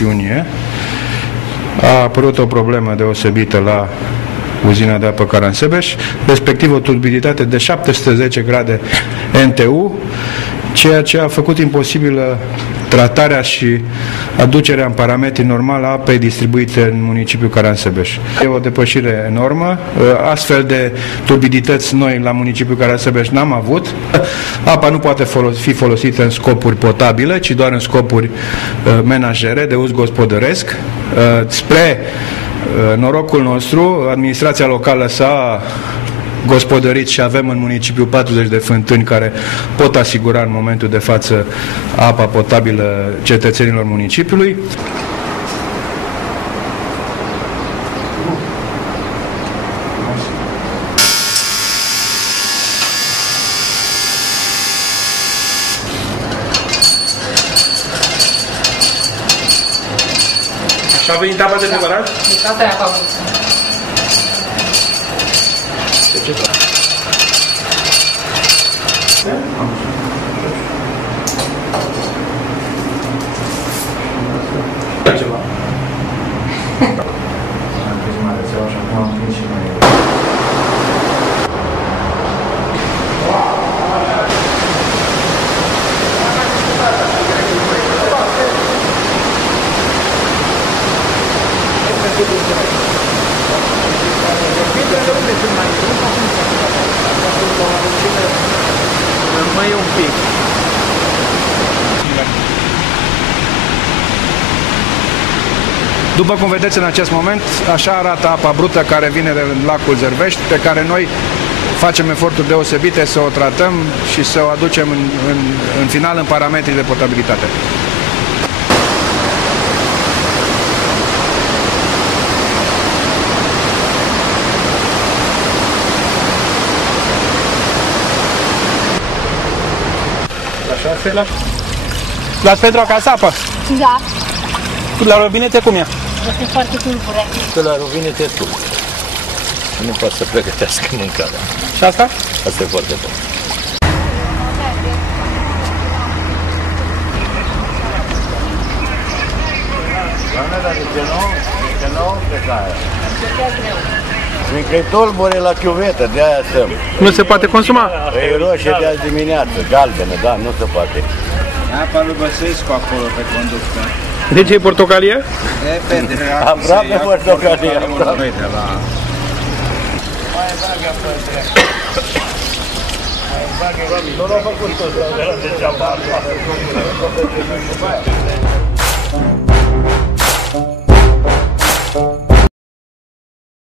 Iunie a apărut o problemă deosebită la uzina de apă Caransebeș, respectiv o turbiditate de 710 grade NTU, ceea ce a făcut imposibilă tratarea și aducerea în parametri normali a apei distribuite în municipiul Caransebeș. E o depășire enormă, astfel de turbidități noi la municipiul Caransebeș n-am avut. Apa nu poate fi folosită în scopuri potabile, ci doar în scopuri menajere, de uz gospodăresc. Spre norocul nostru, administrația locală s-a gospodărit și avem în municipiu 40 de fântâni care pot asigura în momentul de față apa potabilă cetățenilor municipiului. Și a venit apa de adevărat? Deci asta e apa bună. De ce? Ceva. Mai un pic. După cum vedeți în acest moment, așa arată apa brută care vine de lacul Zervești, pe care noi facem eforturi deosebite să o tratăm și să o aducem în final în parametrii de potabilitate. Luați pentru acasă apă? Da. La robinete cum e? Este foarte tulbure. Că la robinete tu. Nu poate să pregătească mâncarea. Și asta? Asta e foarte bun. Doamne, dar de ce nu plecare? Fiindcă e tulbure la chiuvetă, de-aia stăm. Nu se poate consuma? E roșie de azi dimineață, galbenă, da, nu se poate. Apa lui Băsescu acolo pe conductă. De ce e portocalie? Aproape portocalie. Nu l-a făcut tot, de ce